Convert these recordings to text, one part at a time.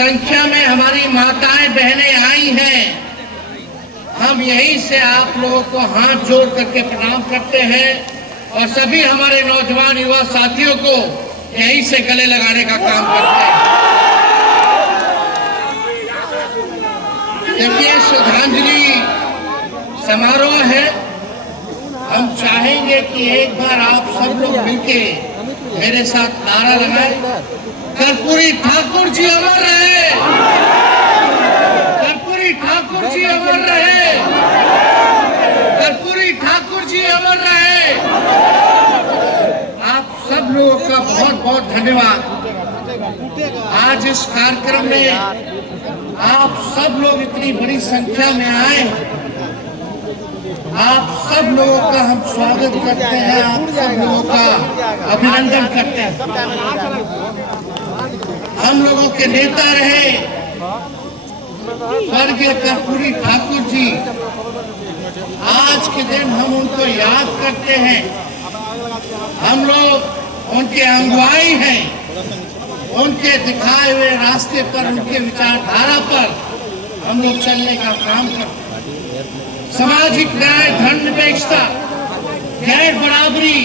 संख्या में हमारी माताएं बहनें आई हैं। हम यहीं से आप लोगों को हाथ जोड़ करके प्रणाम करते हैं और सभी हमारे नौजवान युवा साथियों को यहीं से गले लगाने का काम करते हैं। देखिए, श्रद्धांजलि समारोह है। हम चाहेंगे कि एक बार आप सब लोग मिलके मेरे साथ नारा लगाएं, कर्पूरी ठाकुर जी अमर रहे, कर्पूरी ठाकुर जी अमर रहे, कर्पूरी ठाकुर जी अमर रहे। आप सब लोगों का बहुत बहुत धन्यवाद। आज इस कार्यक्रम में आप सब लोग इतनी बड़ी संख्या में आए। आप सब लोगों का हम स्वागत करते हैं, आप सब लोगों का अभिनंदन करते हैं। हम लोगों के नेता रहे स्वर्गीय कर्पूरी ठाकुर जी। आज के दिन हम उनको याद करते हैं। हम लोग उनके अगुवाई हैं, उनके दिखाए हुए रास्ते पर, उनके विचारधारा पर हम लोग चलने का काम करते हैं। सामाजिक न्याय, धर्मनिरपेक्षता, गैर बराबरी,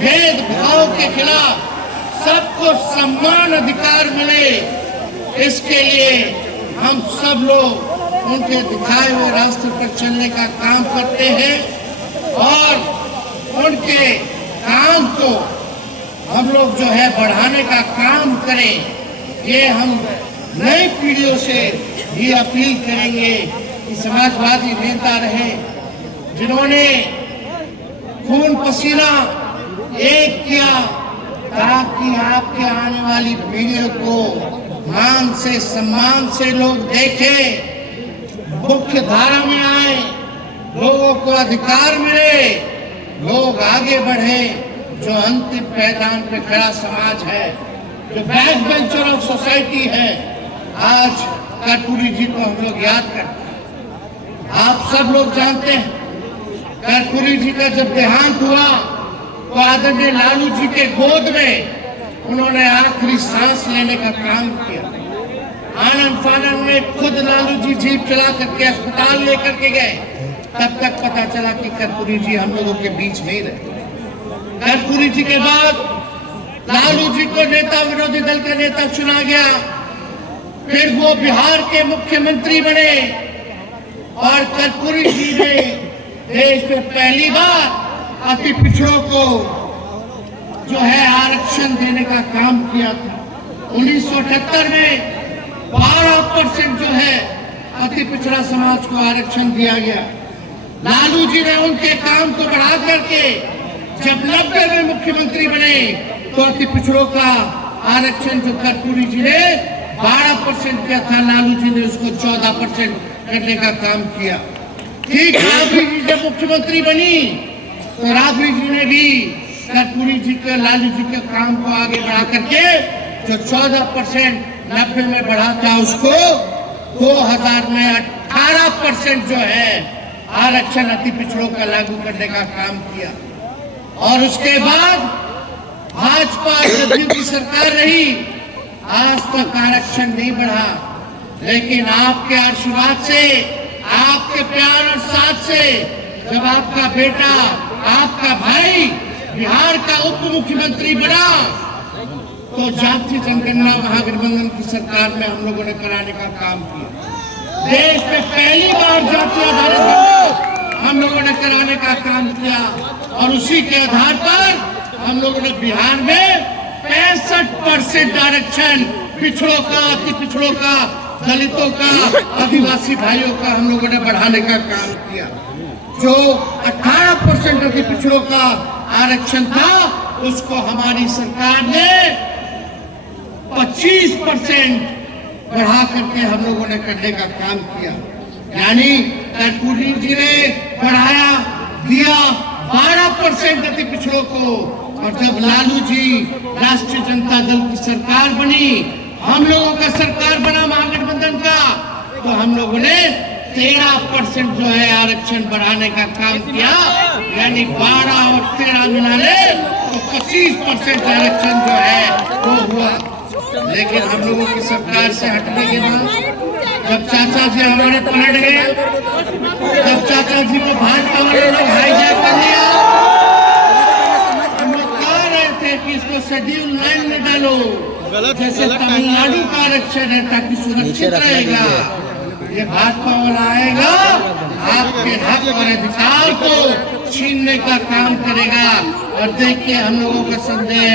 भेदभाव के खिलाफ सबको समान अधिकार मिले, इसके लिए हम सब लोग उनके दिखाए हुए रास्ते पर चलने का काम करते हैं और उनके काम को हम लोग जो है बढ़ाने का काम करें। ये हम नई पीढ़ियों से भी अपील करेंगे कि समाजवादी नेता रहे जिन्होंने खून पसीना एक किया ताकि आपके आने वाली पीढ़ियों को मान से सम्मान से लोग देखें, मुख्य धारा में आए, लोगों को अधिकार मिले, लोग आगे बढ़े। जो अंतिम पैदान पे खड़ा समाज है, जो बैक बेंचर ऑफ सोसाइटी है, आज कर्पूरी जी को हम लोग याद करते हैं। आप सब लोग जानते हैं कर्पूरी जी का जब देहांत हुआ तो आदरणीय लालू जी के गोद में उन्होंने आखिरी सांस लेने का काम किया। आनंद फानंद में खुद लालू जी जीप चला करके अस्पताल लेकर के गए। तब तक पता चला कि कर्पूरी जी हम लोगों के बीच नहीं रहे। कर्पूरी जी के बाद लालू जी को नेता विरोधी दल का नेता चुना गया। फिर वो बिहार के मुख्यमंत्री बने और कर्पूरी जी ने देश में पहली बार अति पिछड़ों को जो है आरक्षण देने का काम किया था। 1978 में 12% जो है अति पिछड़ा समाज को आरक्षण दिया गया। लालू जी ने उनके काम को बढ़ा करके जब 90 में मुख्यमंत्री बने तो अति पिछड़ों का आरक्षण जो कर्पूरी जी ने 12% किया था, लालू जी ने उसको 14% करने का काम किया। ठीक राबड़ी जी जब मुख्यमंत्री बनी तो राबड़ी जी ने भी कर्पूरी जी के, लालू जी के काम को आगे बढ़ा करके जो 14% 90 में बढ़ा था उसको 2000 में 18% जो है आरक्षण अति पिछड़ों का लागू करने का काम किया। और उसके बाद भाजपा जदयू की सरकार रही, आज तक आरक्षण नहीं बढ़ा। लेकिन आपके आशीर्वाद से, आपके प्यार और साथ से जब आपका बेटा, आपका भाई बिहार का उप मुख्यमंत्री बना तो जातीय जनगणना महागठबंधन की सरकार में हम लोगों ने कराने का काम किया। देश में पहली बार जातीय आधारित गणना हम लोगों ने कराने का काम किया और उसी के आधार पर हम लोगों ने बिहार में 65% आरक्षण पिछड़ों का, अति पिछड़ों का, दलितों का, आदिवासी भाइयों का हम लोगों ने बढ़ाने का काम किया। जो 18% अति पिछड़ों का आरक्षण था उसको हमारी सरकार ने 25% बढ़ा करके हम लोगों ने करने का काम किया। यानी कर्पूरी जी ने बढ़ाया दिया 12% अति पिछड़ों को। और जब लालू जी राष्ट्रीय जनता दल की सरकार बनी, हम लोगों का सरकार बना महागठबंधन का, तो हम लोगों ने 13% जो है आरक्षण बढ़ाने का काम किया। यानी 12 और 13 मिला ले तो 25% आरक्षण जो है वो हुआ। लेकिन हम लोगों की सरकार से हटने के बाद जब चाचा जी हमारे पलट गए, जब चाचा जी को भाजपा वाले लोग हाईजैक कर लिया, हम लोग कह रहे थे कि इसको शेड्यूल 9 में डालो, जैसे तमिलनाडु का आरक्षण है, ताकि सुरक्षित रहेगा। ये भाजपा वाला आएगा, आपके हक और अधिकार को छीनने का काम करेगा। और देखिए हम लोगों का संदेह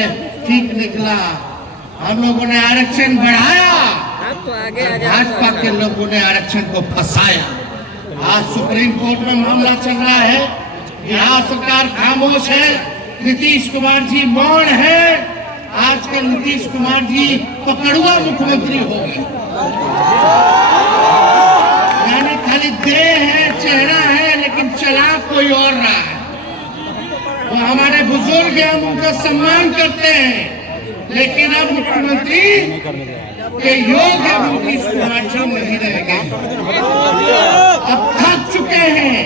ठीक निकला, हम लोगों ने आरक्षण बढ़ाया, भाजपा के लोगों ने आरक्षण को फंसाया। आज सुप्रीम कोर्ट में मामला चल रहा है, बिहार सरकार खामोश है, नीतीश कुमार जी मौन है। आजकल नीतीश कुमार जी पकड़ुआ मुख्यमंत्री हो गए, यानी खाली देह है, चेहरा है, लेकिन चला कोई और रहा है। वो हमारे बुजुर्ग हैं, हम उनका सम्मान करते हैं, लेकिन अब मुख्यमंत्री के योग्य अब नीतीश कुमार जी नहीं रहेंगे। अब थक चुके हैं,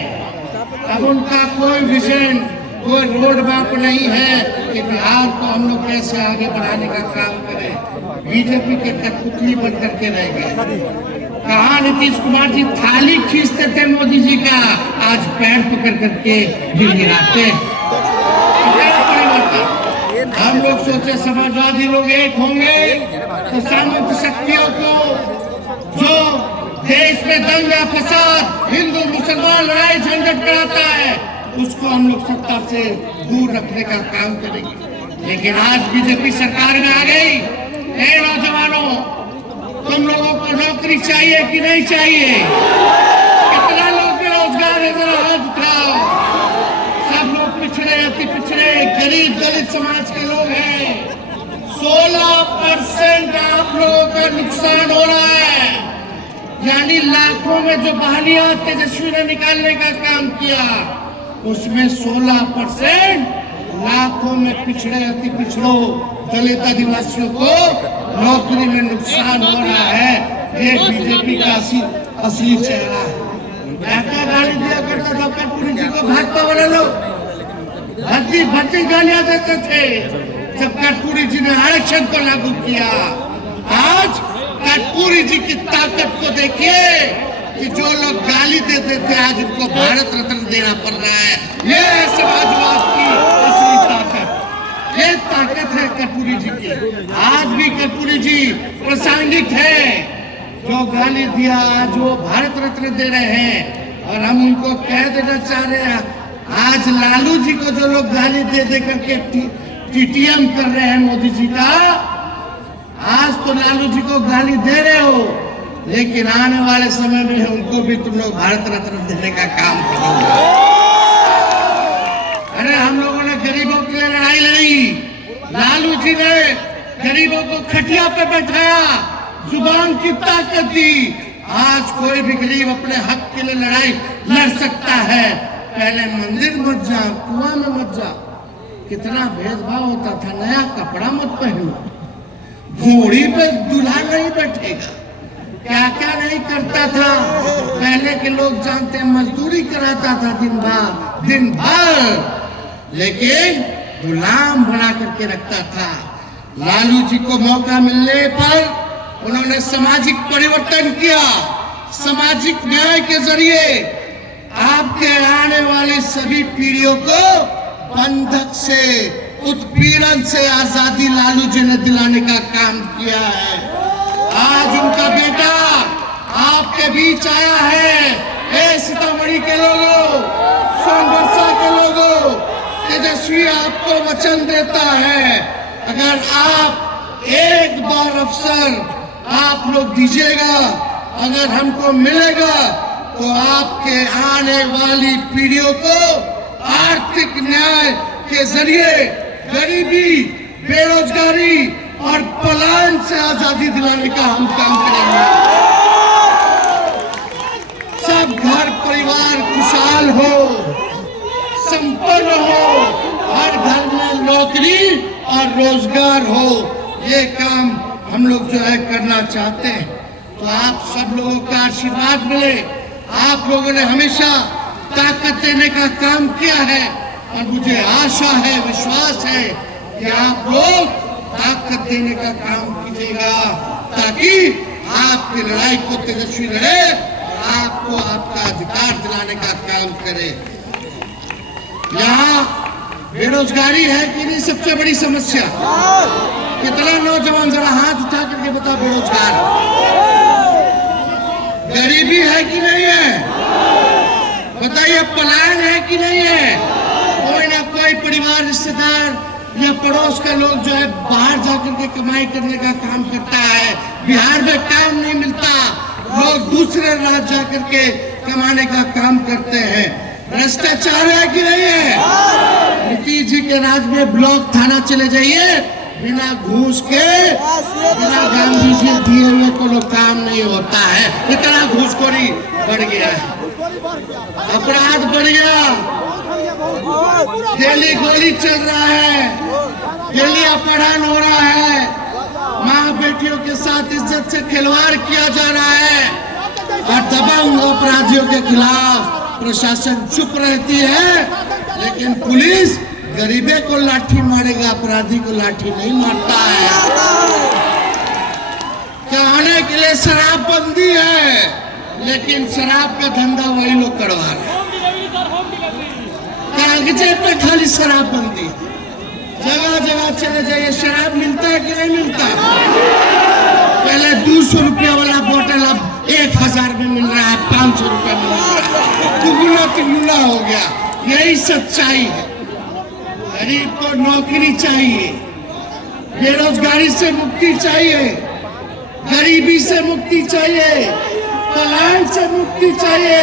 अब उनका कोई विजन, कोई रोड मैप नहीं है कि बिहार को हम लोग कैसे आगे बढ़ाने का काम करें। बीजेपी के कठपुतली बन करके रह गए। कहा नीतीश कुमार जी थाली खींचते थे मोदी जी का, आज पैर पकड़ करके गिराते। हम लोग सोचे समाजवादी लोग एक होंगे तो सामंत शक्तियों को, जो देश में दंगा फसाद, हिंदू मुसलमान लड़ाई झंझट कराता है, उसको हम लोग सत्ता से दूर रखने का काम करेंगे। लेकिन आज बीजेपी सरकार में आ गई। नौजवानों, तुम लोगों को नौकरी चाहिए कि नहीं चाहिए? कितना लोग बेरोजगार है, जरा हाथ उठाओ। सब लोग पिछड़े, अति पिछड़े, गरीब दलित समाज के लोग हैं। 16% आप लोगों का नुकसान हो रहा है, यानी लाखों में जो बहालियां तेजस्वी ने निकालने का काम किया, उसमें 16% लाखों में पिछड़े, अति पिछड़ों, दलित आदिवासियों को नौकरी में नुकसान हो रहा है। ये बीजेपी का असली चेहरा है। क्या गाली दिया करता था कर्पूरी जी को भाजपा वाले लोग? भर्ती गालियां देते थे जब कर्पूरी जी ने आरक्षण को लागू किया। आज कर्पूरी जी की ताकत को देखिए कि जो लोग गाली देते थे, आज उनको भारत रत्न देना पड़ रहा है। ये है समाजवाद की असली ताकत, ये ताकत है कर्पूरी जी की। आज भी कर्पूरी जी प्रासंगिक है, जो गाली दिया आज वो भारत रत्न दे रहे हैं। और हम उनको कह देना चाह रहे हैं, आज लालू जी को जो लोग गाली दे दे करके टीटीएम कर रहे हैं मोदी जी का, आज तो लालू जी को गाली दे रहे हो, लेकिन आने वाले समय में उनको भी तुम लोग भारत रत्न देने का काम करोगे। अरे हम लोगों ने गरीबों के लिए लड़ाई लड़ी, लालू जी ने गरीबों को खटिया पे बैठाया, जुबान की ताकत दी। आज कोई भी गरीब अपने हक के लिए लड़ाई लड़ सकता है। पहले मंदिर मत जा, कुआं में मत जा, कितना भेदभाव होता था। नया कपड़ा मत पहनो, घोड़ी पे दूल्हा नहीं बैठेगा, क्या क्या नहीं करता था। पहले के लोग जानते हैं, मजदूरी कराता था दिन भर, लेकिन गुलाम बना करके रखता था। लालू जी को मौका मिलने पर उन्होंने सामाजिक परिवर्तन किया। सामाजिक न्याय के जरिए आपके आने वाली सभी पीढ़ियों को बंधक से, उत्पीड़न से आजादी लालू जी ने दिलाने का काम किया है। आज उनका बेटा आपके बीच आया है। हे सीतामढ़ी के लोगों, सोनभद्र के लोगों, तेजस्वी आपको वचन देता है, अगर आप एक बार अवसर आप लोग दीजिएगा, अगर हमको मिलेगा, तो आपके आने वाली पीढ़ियों को आर्थिक न्याय के जरिए गरीबी, बेरोजगारी और पलायन से आजादी दिलाने का हम काम करेंगे। सब घर परिवार खुशहाल हो, संपन्न हो, हर घर में नौकरी और रोजगार हो, ये काम हम लोग जो है करना चाहते हैं। तो आप सब लोगों का आशीर्वाद मिले। आप लोगों ने हमेशा ताकत देने का काम किया है, और मुझे आशा है, विश्वास है कि आप लोग ताकत देने का काम कीजिएगा। बनेगा, ताकि आपकी लड़ाई को तेजस्वी लड़े, आपको आपका अधिकार दिलाने का काम करे। यहाँ बेरोजगारी है कि नहीं सबसे बड़ी समस्या? कितना नौजवान, जरा हाथ उठा करके बता, बेरोजगार? गरीबी है कि नहीं है? बताइए, पलायन है कि नहीं है? कोई ना कोई परिवार, रिश्तेदार या पड़ोस का लोग जो है बाहर जाकर के कमाई करने का काम करता है। बिहार में काम नहीं मिलता, लोग दूसरे राज्य जाकर के कमाने का काम करते हैं। भ्रष्टाचार है कि नहीं है? नीतीश जी के राज में ब्लॉक थाना चले जाइए, बिना घूस के, बिना गांधी जी दिए हुए कोई काम नहीं होता है। इतना घूसखोरी बढ़ गया है, अपराध बढ़ गया, डेली गोली चल रहा है, डेली अपहरण हो रहा है, माँ बेटियों के साथ इज्जत से खिलवाड़ किया जा रहा है, और दबंग अपराधियों के खिलाफ प्रशासन चुप रहती है, लेकिन पुलिस गरीबे को लाठी मारेगा, अपराधी को लाठी नहीं मारता है। कहने के लिए शराबबंदी है, लेकिन शराब का धंधा वही लोग करवा रहे हैं। कागजे पे खाली शराबबंदी, जगह जगह चले जाइए, शराब मिलता है कि नहीं मिलता? पहले 200 रुपया वाला बोतल अब 1000 में मिल रहा है, 500 रुपया में मिल रहा है, दुगुना तिगुना हो गया। यही सच्चाई है। गरीब को नौकरी चाहिए, बेरोजगारी से मुक्ति चाहिए, गरीबी से मुक्ति चाहिए, पलायन से मुक्ति चाहिए,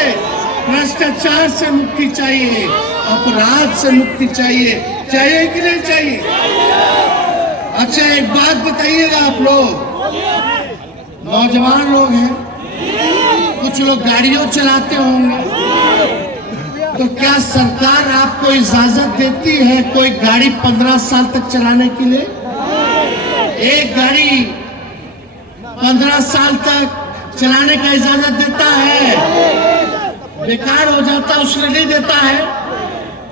भ्रष्टाचार से मुक्ति चाहिए, अपराध से मुक्ति चाहिए। चाहिए कि नहीं चाहिए? अच्छा, एक बात बताइएगा, आप लोग नौजवान लोग हैं, कुछ लोग गाड़ियों चलाते होंगे, तो क्या सरकार आपको इजाजत देती है कोई गाड़ी 15 साल तक चलाने के लिए? एक गाड़ी 15 साल तक चलाने का इजाजत देता है, बेकार हो जाता उसने नहीं देता है।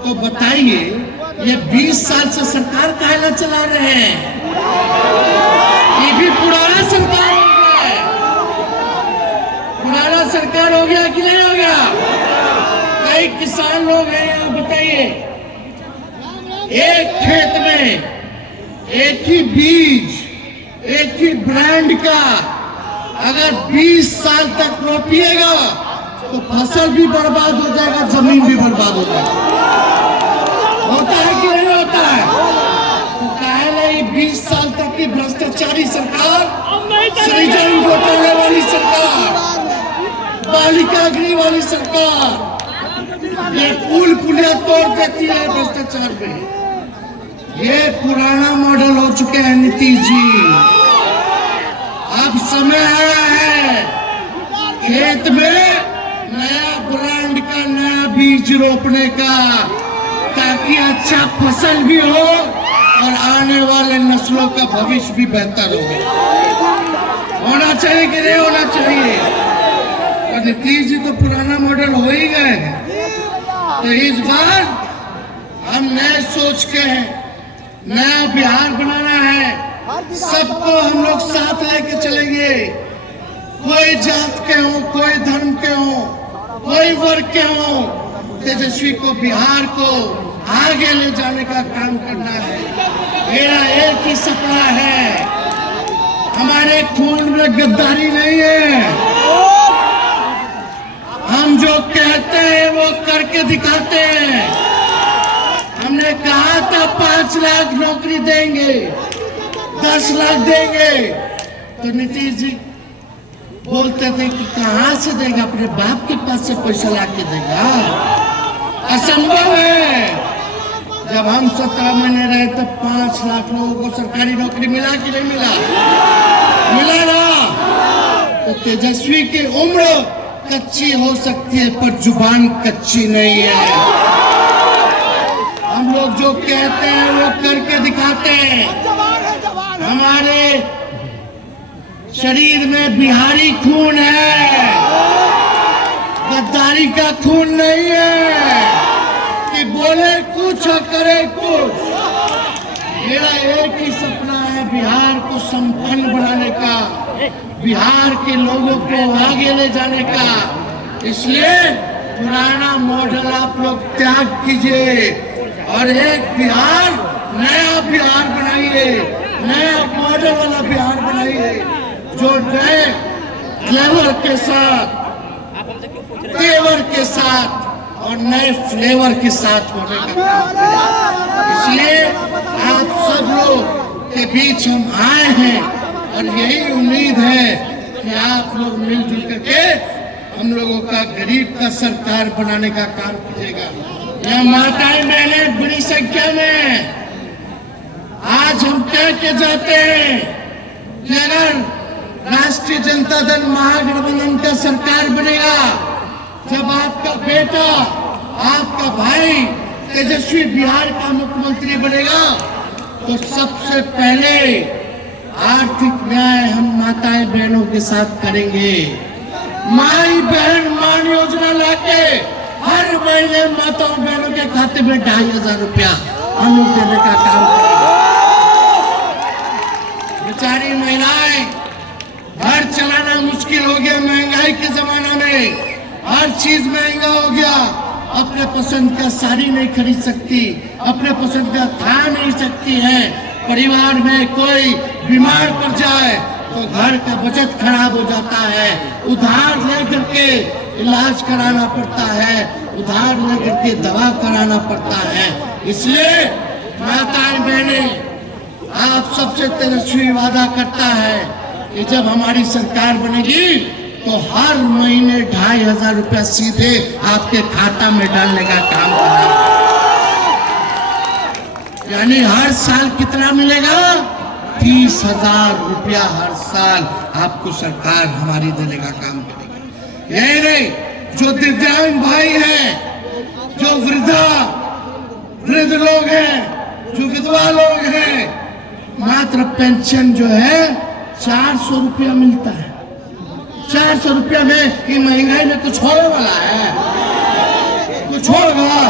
तो बताइए, ये 20 साल से सरकार काहे चला रहे हैं? ये भी पुराना सरकार हो गया है, पुराना सरकार हो गया कि नहीं हो गया? कई किसान लोग हैं यहाँ, बताइए, एक खेत में एक ही बीज, एक ही ब्रांड का अगर 20 साल तक रोपिएगा तो फसल भी बर्बाद हो जाएगा, जमीन भी बर्बाद हो जाएगा। होता है कि नहीं होता है? तो काहे नहीं 20 साल तक की भ्रष्टाचारी सरकार, सृजन घोटाले वाली सरकार, बालिका गृह वाली सरकार, ये पुल पुलिया तोड़ देती है भ्रष्टाचार में। ये पुराना मॉडल हो चुके हैं नीतीश जी। अब समय आया है खेत में नया ब्रांड का नया बीज रोपने का, ताकि अच्छा फसल भी हो और आने वाले नस्लों का भविष्य भी बेहतर हो। होना चाहिए कि नहीं होना चाहिए? और नीतीश जी तो पुराना मॉडल हो ही गए हैं, तो इस बार हम नए सोच के नया बिहार बनाना है। सबको हम लोग साथ लेके चलेंगे, कोई जात के हो, कोई धर्म के हो, कोई वर्ग के हो, तेजस्वी को, बिहार को आगे ले जाने का काम करना है। मेरा एक ही सपना है, हमारे खून में गद्दारी नहीं है, हम जो कहते हैं वो करके दिखाते हैं। हमने कहा था 5 लाख नौकरी देंगे, 10 लाख देंगे, तो नीतीश जी बोलते थे कि कहां से देगा, अपने बाप के पास से पैसा ला के देगा, असंभव है। जब हम 17 महीने रहे तो 5 लाख लोगों को सरकारी नौकरी मिला कि नहीं मिला? मिला ना। तो तेजस्वी की उम्र कच्ची हो सकती है पर जुबान कच्ची नहीं है। हम लोग जो कहते हैं वो करके दिखाते हैं। हमारे शरीर में बिहारी खून है, गद्दारी का खून नहीं है कि बोले कुछ और करे कुछ। मेरा एक ही सपना है बिहार को संपन्न बनाने का, बिहार के लोगों को आगे ले जाने का। इसलिए पुराना मॉडल आप लोग त्याग कीजिए और एक बिहार, नया बिहार बनाइए, नया मॉडल वाला बिहार बनाइए, जो नए फ्लेवर के साथ, तेवर के साथ और नए फ्लेवर के साथ होने का काम करें। इसलिए आप सब लोग के बीच हम आए हैं और यही उम्मीद है कि आप लोग मिलजुल करके हम लोगों का गरीब का सरकार बनाने का काम कीजिएगा। यह माताएं बहनें बड़ी संख्या में आज हम कह के जाते हैं कि अगर राष्ट्रीय जनता दल महागठबंधन का सरकार बनेगा, जब आपका बेटा, आपका भाई तेजस्वी बिहार का मुख्यमंत्री बनेगा, तो सबसे पहले आर्थिक न्याय हम माताएं बहनों के साथ करेंगे। माई बहन मान योजना लाके हर महीने माताओं बहनों के खाते में 2500 रुपया हम लोग देने का काम करेंगे। बेचारी महिलाएं, घर चलाना मुश्किल हो गया महंगाई के जमाना में, हर चीज महंगा हो गया। अपने पसंद का साड़ी नहीं खरीद सकती, अपने पसंद का खा नहीं सकती है। परिवार में कोई बीमार पड़ जाए तो घर का बचत खराब हो जाता है, उधार लेकर के इलाज कराना पड़ता है, उधार लेकर के दवा कराना पड़ता है। इसलिए माताएं बहनें, आप सबसे तेजस्वी वादा करता है कि जब हमारी सरकार बनेगी तो हर महीने 2500 रुपया सीधे आपके खाता में डालने का काम करेंगे। यानी हर साल कितना मिलेगा? 30,000 रुपया हर साल आपको सरकार हमारी देने का काम करेगी। यही नहीं, जो दिव्यांग भाई हैं, जो वृद्ध लोग हैं, जो विधवा लोग हैं, मात्र पेंशन जो है 400 रुपया मिलता है। 400 रुपया में कि महंगाई में कुछ होने वाला है? कुछ होगा?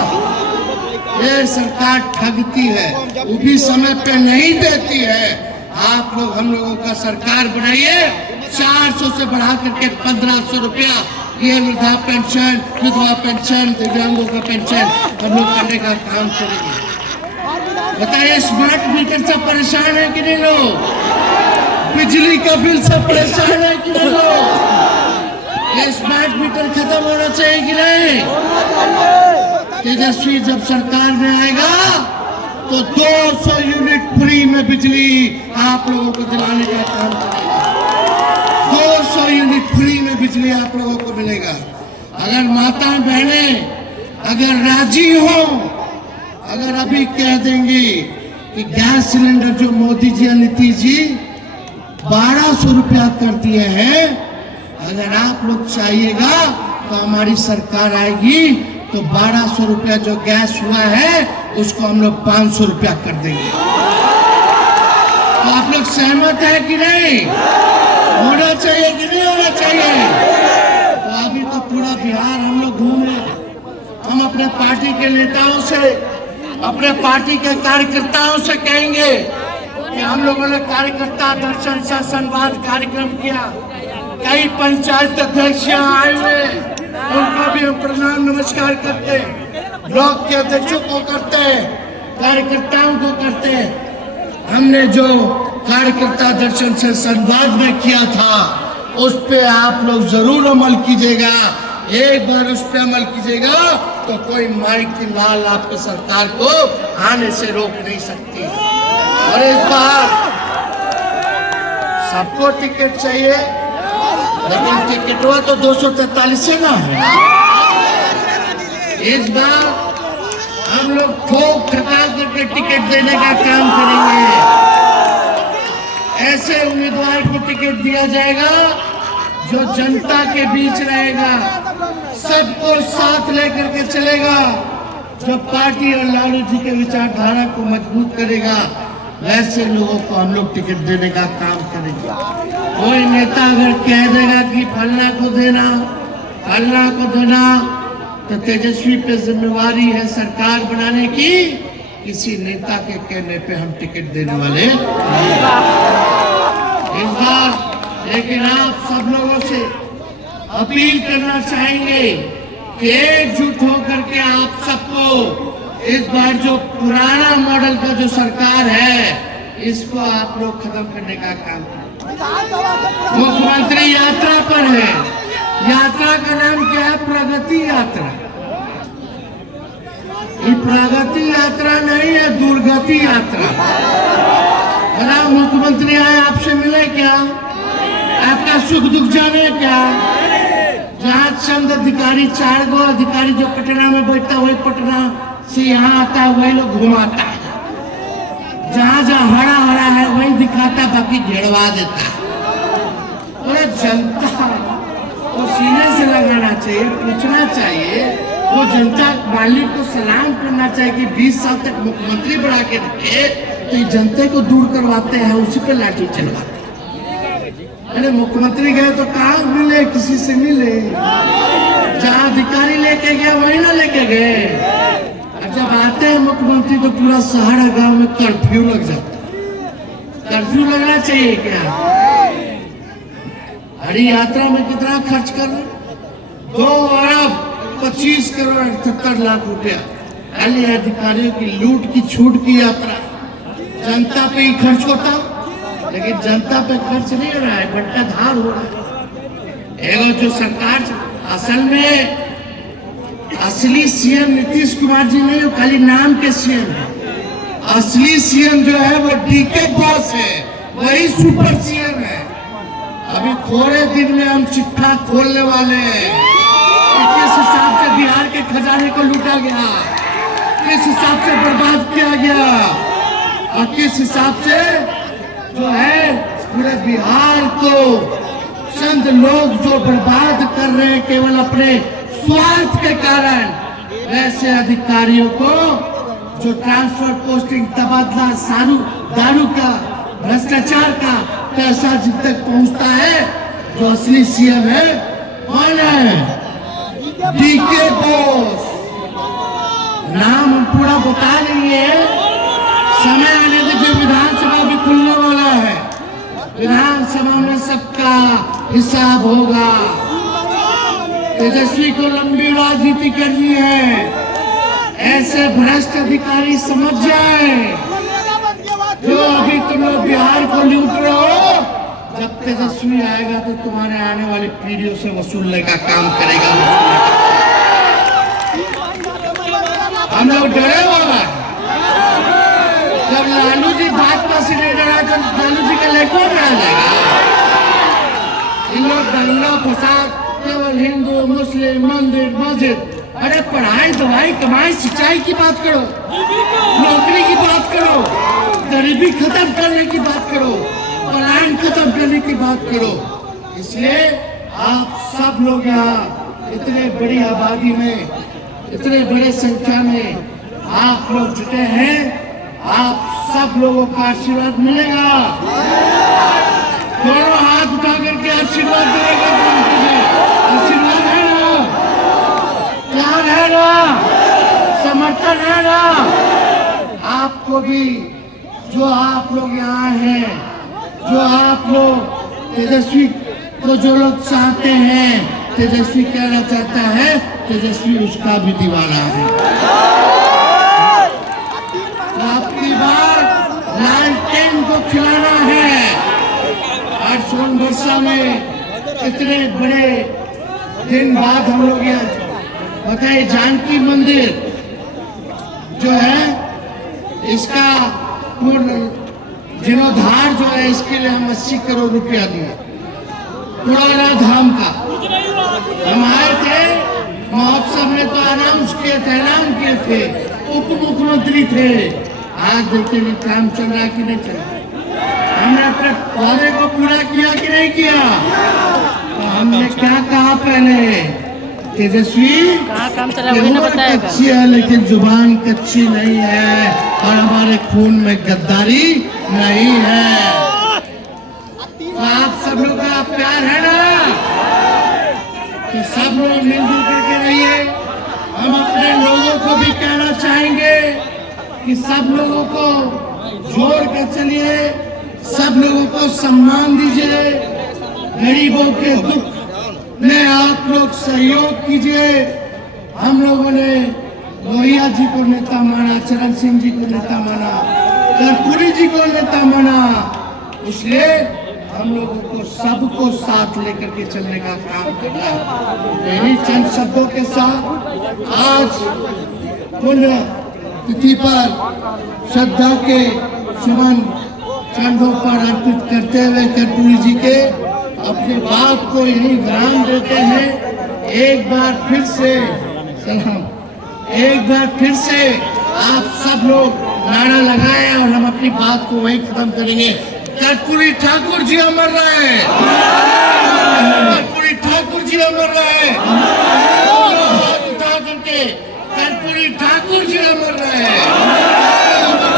ये सरकार ठगती है, वो भी समय पे नहीं देती है। आप लोग हम लोगों का सरकार बनाइए, 400 से बढ़ा करके 1500 रुपया ये वृद्धा पेंशन, विधवा पेंशन, दिव्यांगों का पेंशन हम लोग करने का काम करेंगे। बताइए, स्मार्ट मीटर से परेशान है कि नहीं लोग? बिजली का बिल से परेशान है कि नहीं लोग? ये स्मार्ट मीटर खत्म होना चाहिए कि नहीं? तेजस्वी जब सरकार में आएगा तो 200 यूनिट फ्री में बिजली आप लोगों को दिलाने का काम करेगा। 200 यूनिट फ्री में बिजली आप लोगों को मिलेगा। अगर माता बहनें अगर राजी हो, अगर अभी कह देंगी कि गैस सिलेंडर जो मोदी जी और नीतीश जी 1200 रुपया कर दिए हैं, अगर आप लोग चाहिएगा तो हमारी सरकार आएगी तो 1200 रुपया जो गैस हुआ है उसको हम लोग 500 रुपया कर देंगे। तो आप लोग सहमत है कि नहीं? होना चाहिए कि नहीं होना चाहिए? तो अभी तो पूरा बिहार हम लोग घूमे, हम अपने पार्टी के नेताओं से, अपने पार्टी के कार्यकर्ताओं से कहेंगे कि हम लोगों ने कार्यकर्ता दर्शन से संवाद कार्यक्रम किया। कई पंचायत अध्यक्ष आए हुए, उनको भी हम प्रणाम नमस्कार करते हैं, ब्लॉक के अध्यक्षों को करते हैं, कार्यकर्ताओं को करते हैं। हमने जो कार्यकर्ता दर्शन से संवाद में किया था उस पे आप लोग जरूर अमल कीजिएगा। एक बार उस पे अमल कीजिएगा तो कोई माई की लाल आपकी सरकार को आने से रोक नहीं सकती। और इस बार सबको टिकट चाहिए, लेकिन टिकटवा तो 243 से ना है। इस बार हम लोग ठोक ठका करके टिकट देने का काम करेंगे। ऐसे उम्मीदवार को टिकट दिया जाएगा जो जनता के बीच रहेगा, सबको साथ लेकर के चलेगा, जो पार्टी और लालू जी के विचारधारा को मजबूत करेगा। वैसे लोगों को हम लोग टिकट देने का काम करेंगे। कोई नेता अगर कह देगा कि फलना को देना, फलना को देना, तो तेजस्वी पे जिम्मेवारी है सरकार बनाने की किसी नेता के कहने पे हम टिकट देने वाले इस बार। लेकिन आप सब लोगों से अपील करना चाहेंगे कि एकजुट होकर के आप सबको इस बार जो पुराना मॉडल का जो सरकार है इसको आप लोग खत्म करने का काम करें। मुख्यमंत्री यात्रा पर है, यात्रा का नाम क्या है? प्रगति यात्रा। ये प्रगति यात्रा नहीं है, दुर्गति यात्रा। बड़ा मुख्यमंत्री आए आपसे मिले क्या? आपका सुख दुख जाने क्या? जहाँ चंद अधिकारी, 4 गो अधिकारी जो पटना में बैठता वही पटना से यहाँ आता है, वही लोग घुमाता है। जहाँ जहाँ हरा हरा है वही दिखाता, बाकी घेरवा देता है। तो जनता को सीने से लगाना चाहिए, पूछना चाहिए, वो जनता मालिक को सलाम करना चाहिए कि 20 साल तक मुख्यमंत्री बना के रखे तो ये जनता को दूर करवाते हैं, उसी पे लाठी चलवाते हैं। अरे मुख्यमंत्री गए तो कहाँ मिले? किसी से मिले? जहाँ अधिकारी लेके गया वही ना लेके गए। जब आते हैं मुख्यमंत्री तो पूरा शहर गांव में कर्फ्यू लग जाता है। कर्फ्यू लगना चाहिए क्या? हरी यात्रा में कितना खर्च कर रहे? 2 अरब 25 करोड़ 78 लाख रुपया खाली अधिकारियों की लूट की छूट की यात्रा। जनता पे ही खर्च होता, लेकिन जनता पे खर्च नहीं हो रहा है, बंटाधार हो रहा है। एगो जो सरकार असल में असली सीएम नीतीश कुमार जी नहीं, वो खाली नाम के सीएम है। असली सीएम जो है वो डीके बॉस है, वही सुपर सीएम है। अभी थोड़े दिन में हम चिट्ठा खोलने वाले हैं। किस हिसाब से बिहार के खजाने को लूटा गया, किस हिसाब से बर्बाद किया गया, और किस हिसाब से जो है पूरे बिहार को चंद लोग जो बर्बाद कर रहे हैं केवल अपने स्वार्थ के कारण। ऐसे अधिकारियों को जो ट्रांसफर, पोस्टिंग, तबादला, दारू का, भ्रष्टाचार का पैसा जिन तक पहुंचता है, जो असली सीएम है कौन है? डीके बॉस। नाम हम पूरा बता देंगे, समय आने दीजिए। विधानसभा भी खुलने वाला है, विधानसभा में सबका हिसाब होगा। तेजस्वी को लंबी राजनीति करनी है, ऐसे भ्रष्ट अधिकारी समझ जाए जो अभी तुम लोग बिहार को लूट रहे हो, जब तेजस्वी आएगा तो तुम्हारे आने वाली पीढ़ियों से वसूलने का काम करेगा। हम लोग डरे हुआ है। जब लालू जी भाजपा से नहीं डरा तो लालू जी का लेकर डरा जाएगा। इन लोग दंगा फसाद केवल हिंदू, मुस्लिम, मंदिर, मस्जिद। अरे पढ़ाई, दवाई, कमाई, सिंचाई की बात करो, नौकरी की बात करो, गरीबी खत्म करने की बात करो, पलायन खत्म करने की बात करो। इसलिए आप सब लोग यहाँ इतने बड़ी आबादी में, इतने बड़े संख्या में आप लोग जुटे हैं, आप सब लोगों का आशीर्वाद मिलेगा। दोनों हाथ उठा करके आशीर्वाद देगा। आशीर्वाद है ना? प्यार है ना? समर्थन है ना? आपको भी, जो आप लोग यहाँ हैं, जो आप लोग तेजस्वी को जो लोग चाहते हैं, तेजस्वी कहना चाहता है, तेजस्वी उसका भी दीवाना है। आपकी बार लालटेन को खिलाना है। आज सोनभद्र में इतने बड़े दिन बाद हम लोग यहाँ बताइए, जानकी मंदिर जो है इसका जीर्णोद्धार जो है, इसके लिए हम 80 करोड़ रुपया दिए। पुराना धाम का हम आए थे, महोत्सव में तो अनाउंस किए थे, ऐलान किए थे, उप मुख्यमंत्री थे। आज देखिए काम चल रहा कि नहीं चल रहा? हमने अपने वादे को पूरा किया कि नहीं किया? तो हमने क्या कहा पहले? तेजस्वी काम चला वही ना बताएगा। कच्ची है लेकिन जुबान कच्ची नहीं है, और हमारे खून में गद्दारी नहीं है। तो आप सब लोग का प्यार है ना? तो सब लोग मिलजुल करके रहिए। हम अपने लोगों को भी कहना चाहेंगे कि सब लोगों को जोड़ कर चलिए, सब लोगों को सम्मान दीजिए, गरीबों के दुख में आप लोग सहयोग कीजिए। हम लोगों ने लोहिया जी को नेता माना, चरण सिंह जी को नेता माना, कर्पूरी जी को नेता माना, इसलिए हम लोगों को सबको साथ लेकर के चलने का काम करना है। यही चंद शब्दों के साथ आज पुण्य तिथि पर श्रद्धा के सुमन चरणों पर अर्पित करते हुए कर्पूरी जी के अपनी बात को यही विराम देते हैं। एक बार फिर से सलाम, एक बार फिर से आप सब लोग नारा लगाएं और हम अपनी बात को वहीं खत्म करेंगे। कर्पूरी ठाकुर जी अमर रहे, कर्पूरी ठाकुर जी अमर रहे, हाथ उठा करके कर्पूरी ठाकुर जी अमर रहे।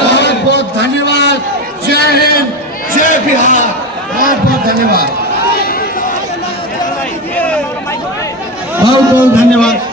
बहुत बहुत धन्यवाद। जय हिंद, जय बिहार। बहुत बहुत धन्यवाद, बहुत बहुत धन्यवाद।